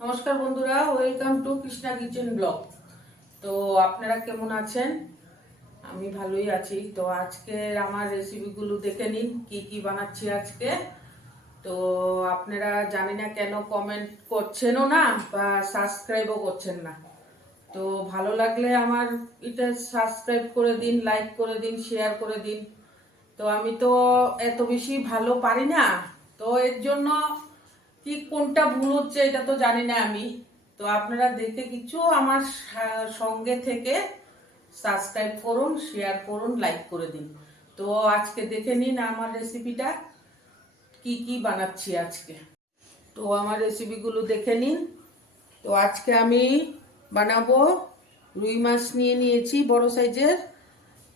নমস্কার বন্ধুরা, welcome to Krishna kitchen blog. তো আপনারা কেমন আছেন? আমি ভালোই আছি। তো আজকে আমার রেসিপিগুলো দেখে নিন, কি কি বানাচ্ছি আজকে। তো আপনারা জানি না কেন কমেন্ট করছেনও না বা সাবস্ক্রাইবও করছেন না। তো ভালো লাগলে আমার এটা সাবস্ক্রাইব করে দিন, লাইক করে দিন, শেয়ার করে দিন। তো আমি তো এত বেশি ভালো পারি না, তো এর জন্য কি কোনটা ভুল হচ্ছে এটা তো জানি না আমি। তো আপনারা দেখে কিছু আমার সঙ্গে থেকে সাবস্ক্রাইব করুন, শেয়ার করুন, লাইক করে দিন। তো আজকে দেখে নিন আমার রেসিপিটা কি কি বানাচ্ছি আজকে। তো আমার রেসিপিগুলো দেখে নিন। তো আজকে আমি বানাবো রুই মাছ নিয়ে নিয়েছি বড় সাইজের।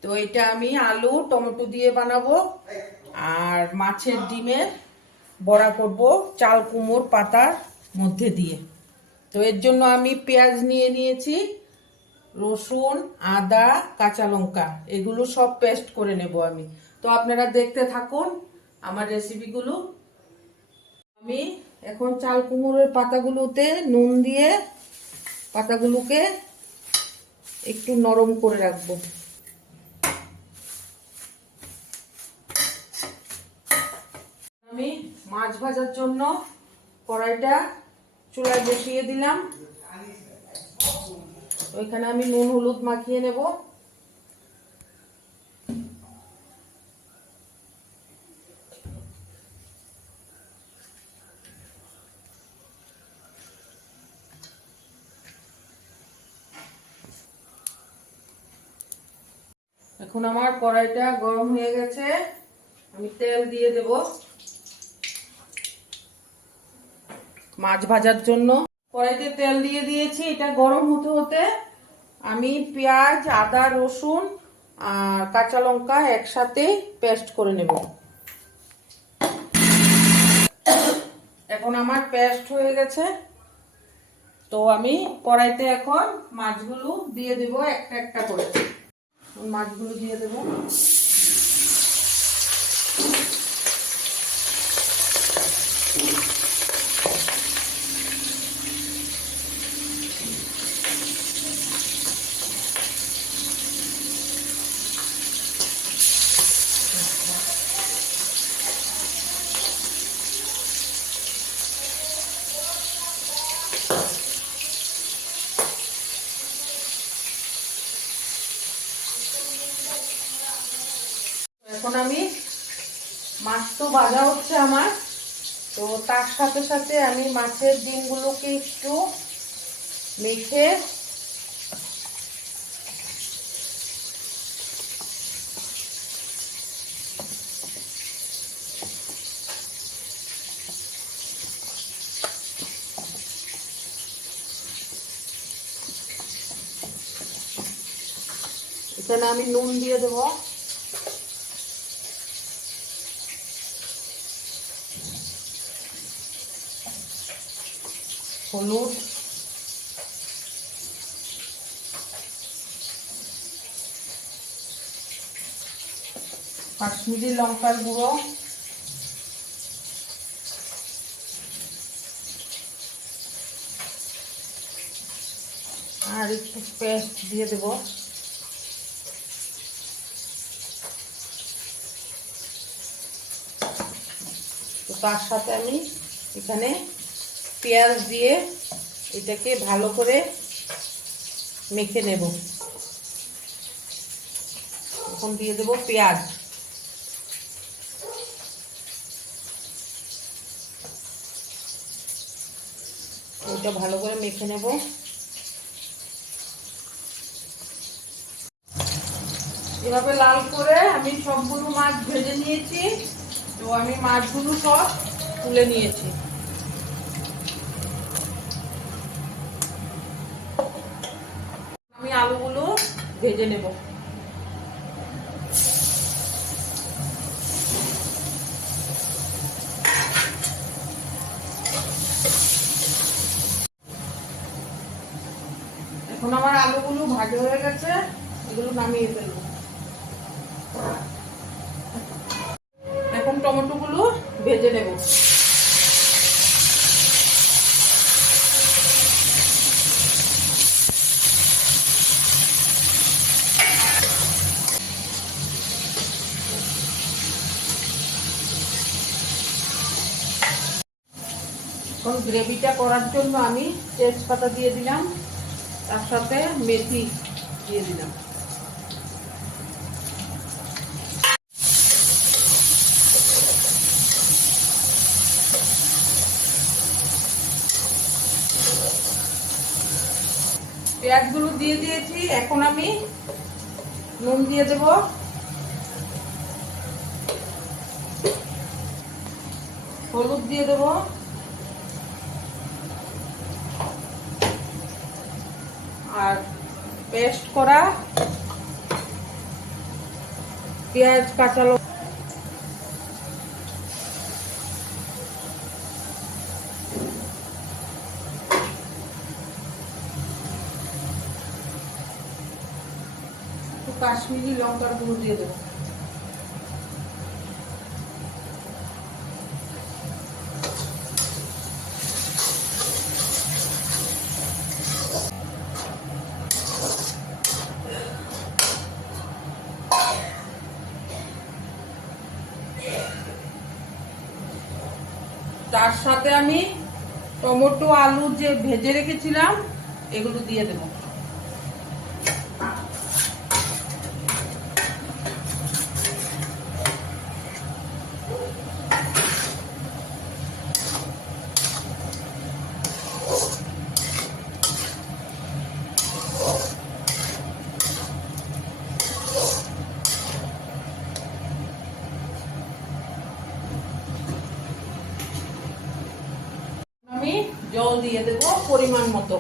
তো এটা আমি আলু টমেটো দিয়ে বানাবো, আর মাছের ডিমের বড়া করব চাল কুমড়োর পাতার মধ্যে দিয়ে। তো এর জন্য আমি পেঁয়াজ নিয়ে নিয়েছি, রসুন, আদা, কাঁচা লঙ্কা, এগুলো সব পেস্ট করে নেব আমি। তো আপনারা দেখতে থাকুন আমার রেসিপিগুলো। আমি এখন চাল কুমড়োর পাতাগুলোতে নুন দিয়ে পাতাগুলোকে একটু নরম করে রাখবো। আমি মাছ ভাজার জন্য কড়াইটা চুলায় বসিয়ে দিলাম। ওইখানে আমি নুন হলুদ মাখিয়ে নেব। এখন আমার কড়াইটা গরম হয়ে গেছে, আমি তেল দিয়ে দেব মাছ ভাজার জন্য। কড়াইতে তেল দিয়ে দিয়েছি, এটা গরম হতে হতে আমি পেঁয়াজ, আদা, রসুন আর কাঁচা লঙ্কা একসাথে পেস্ট করে নেব। এখন আমার পেস্ট হয়ে গেছে। তো আমি কড়াইতে এখন মাছগুলো দিয়ে দেব একটা একটা করে। মাছগুলো দিয়ে দেব। এখন আমি মাছ তো ভাজা হচ্ছে আমার, তো তার সাথে সাথে আমি মাছের ডিমগুলোকে একটু মেখে এখানে আমি নুন দিয়ে দেব, হলুদ, কাশ্মীরি লঙ্কার গুঁড়ো, আর একটু পেস্ট দিয়ে দেব। তো তার সাথে আমি এখানে পেঁয়াজ দিয়ে এটাকে ভালো করে মেখে নেব। এখন দিয়ে দেব পেঁয়াজ। ওটা ভালো করে মেখে নেব। এভাবে লাল করে আমি সবগুলো মাছ ভেজে নিয়েছি। তো আমি মাছগুলো সব তুলে নিয়েছি। আমি আলুগুলো ভেজে নেব। এখন আমার আলুগুলো ভাজা হয়ে গেছে, এগুলো নামিয়ে ফেলবো। এখন টমেটোগুলো ভেজে নেব। গ্রেভিটা করার জন্য আমি তেজপাতা দিয়ে দিলাম, তার সাথে মেথি দিয়ে দিলাম। পেঁয়াজগুলো দিয়ে দিয়েছি, এখন আমি নুন দিয়ে দেব, হলুদ দিয়ে দেব, আর পেস্ট করা পেঁয়াজ কাঁচা লঙ্কা কাশ্মীরি লঙ্কার গুঁড়ো দিয়ে দেবো। তার সাথে আমি টমেটো আলু যে ভেজে রেখেছিলাম এগুলো দিয়ে দেবো। আমি জল দিয়ে দেবো পরিমাণ মতো।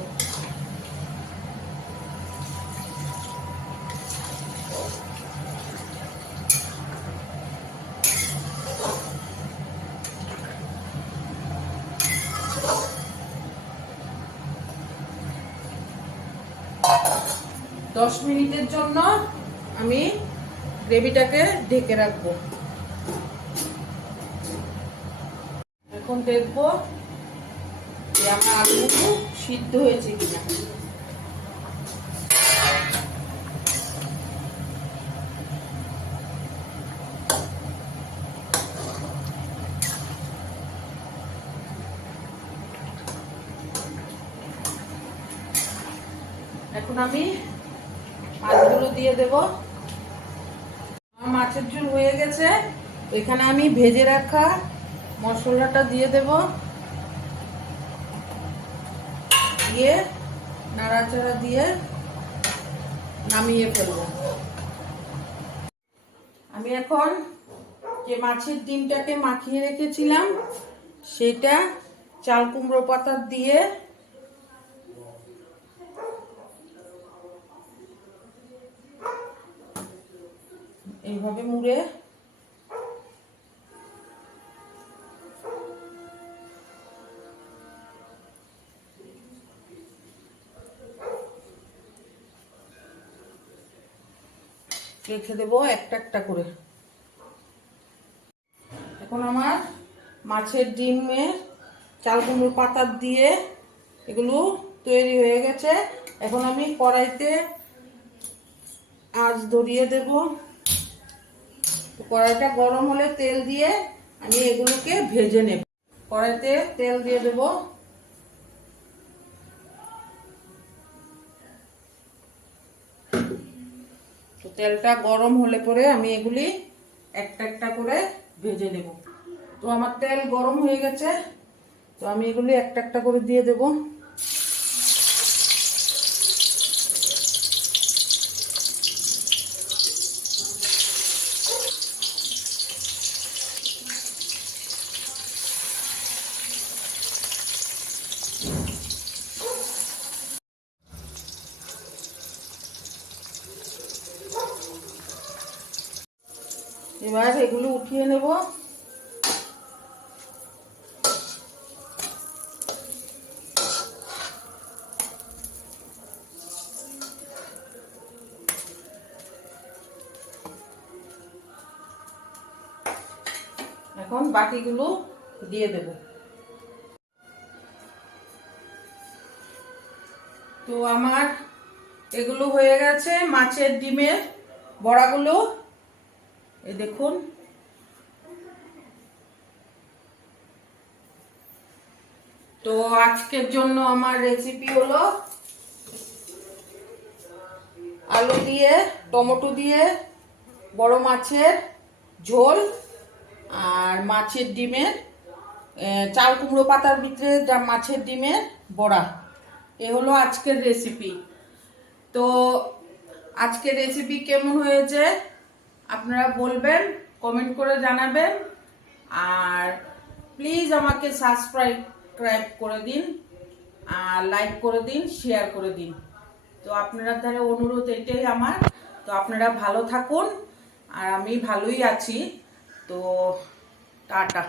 দশ মিনিটের জন্য আমি গ্রেভিটাকে ঢেকে রাখবো। এখন দেখবো যে আমার আলুগুলো সিদ্ধ হয়েছে কিনা। এখন আমি মাছগুলো দিয়ে দেব। আমার মাছের ঝোল হয়ে গেছে, এখানে আমি ভেজে রাখা মশলাটা দিয়ে দেব, দিয়ে নাড়াচাড়া দিয়ে নামিয়ে ফেলব। আমি এখন যে মাছের ডিমটাকে মাখিয়ে রেখেছিলাম সেটা চাল কুমড়ো পাতা দিয়ে এইভাবে মুড়ে রেখে দেবো একটা একটা করে। এখন আমার মাছের ডিমে চাল কুমড়োর পাতা দিয়ে এগুলো তৈরি হয়ে গেছে। এখন আমি কড়াইতে আঁচ ধরিয়ে দেব। কড়াইটা গরম হলে তেল দিয়ে আমি এগুলোকে ভেজে নেব। কড়াইতে তেল দিয়ে দেব, তেলটা গরম হলে পরে আমি এগুলি একটা একটা করে ভেজে নেব। তো আমার তেল গরম হয়ে গেছে, তো আমি এগুলি একটা একটা করে দিয়ে দেব। এবার এগুলো উঠিয়ে নেব। এখন বাকিগুলো দিয়ে দেব। তো আমার এগুলো হয়ে গেছে মাছের ডিমের বড়াগুলো। এই দেখুন, তো আজকের জন্য আমার রেসিপি হলো আলু দিয়ে টমেটো দিয়ে বড় মাছের ঝোল আর মাছের ডিমের চাল কুমড়ো পাতার ভিতরে মাছের ডিমের বড়া। এ হলো আজকের রেসিপি। তো আজকের রেসিপি কেমন হয়েছে আপনারা বলবেন, কমেন্ট করে জানাবেন। আর প্লিজ আমাকে সাবস্ক্রাইব করে দিন, আর লাইক করে দিন, শেয়ার করে দিন। তো আপনার দ্বারা অনুরোধ এটাই আমার। তো আপনারা ভালো থাকুন, আর আমি ভালোই আছি। তো টাটা।